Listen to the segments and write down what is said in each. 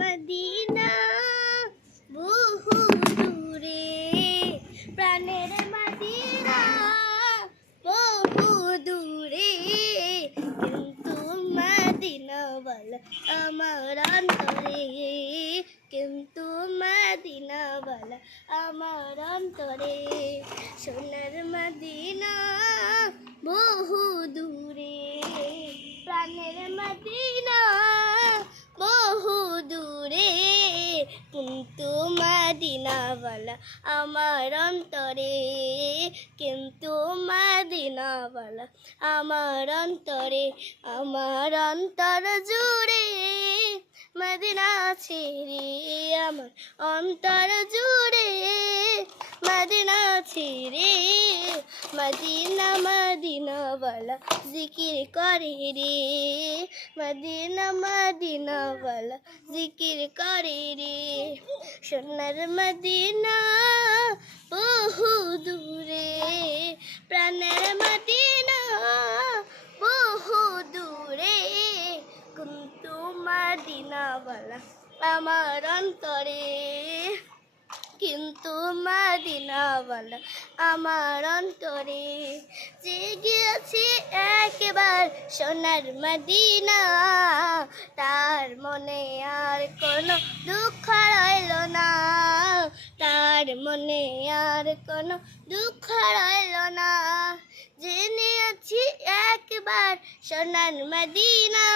Medina বহু দূরে, প্রাণের মদিনা বহু দূরে, কিন্তু মদিনাওয়ালা আমার অন্তরে, কিন্তু মদিনাওয়ালা আমার অন্তরে। সোনার মদিনা বহু দূরে, প্রাণের মদিনা বহু দূরে, কিন্তু মদিনাওয়ালা আমার অন্তরে, কিন্তু মদিনাওয়ালা আমার অন্তরে। আমার অন্তর জুড়ে মদিনা ছেড়ে, আমার অন্তর জুড়ে মদিনা ছেড়ে, মদিনা মদিনাওয়ালা জিকির করে রে, মদিনা মদিনাওয়ালা জিকির করে রে। সোনার মদিনা বহু দূরে, প্রাণের মদিনা বহু দূরে, কিন্তু মদিনাওয়ালা আমার অন্তরে, কিন্তু মদিনাওয়ালা আমার অন্তরে। জেগে আছি একবার সোনার মদিনা, তার মনে আর কোনো দুঃখ রইল না, তার মনে আর কোনো দুঃখ রইল না। জেনে আছি একবার সোনার মদিনা,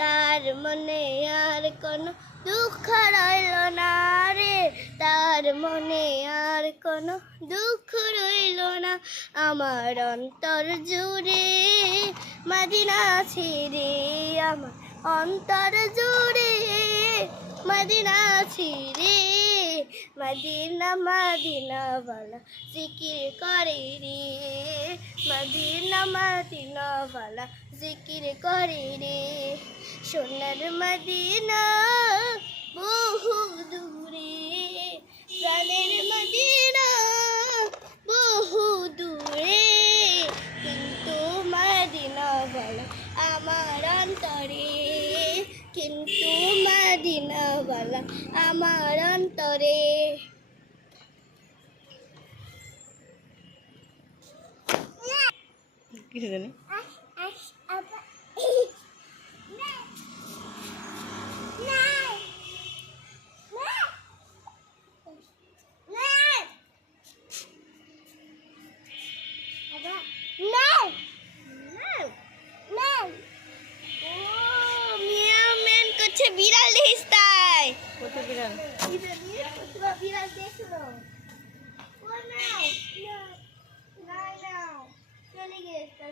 তার মনে আর কোনো দুঃখ রইল না রে, তার মনে আর কোনো দুঃখ রইল না। আমার অন্তর জুড়ে মদিনা ছেড়ে, আমার অন্তর জুড়ে মদিনা ছেড়ে, মদিনা মদিনাওয়ালা জিকির করে রে, মদিনা মদিনাওয়ালা জিকির করে রে। সোনার মদিনা বহু দূরে, প্রাণের মদিনা বহু দূরে, কিন্তু মদিনাওয়ালা আমার অন্তরে, কিন্তু মদিনাওয়ালা আমার অন্তরে। কিছু জানি বিড়াল দেখিস তাই, কোথায় বিড়াল? বিড়াল দেখলো চলে গেছে।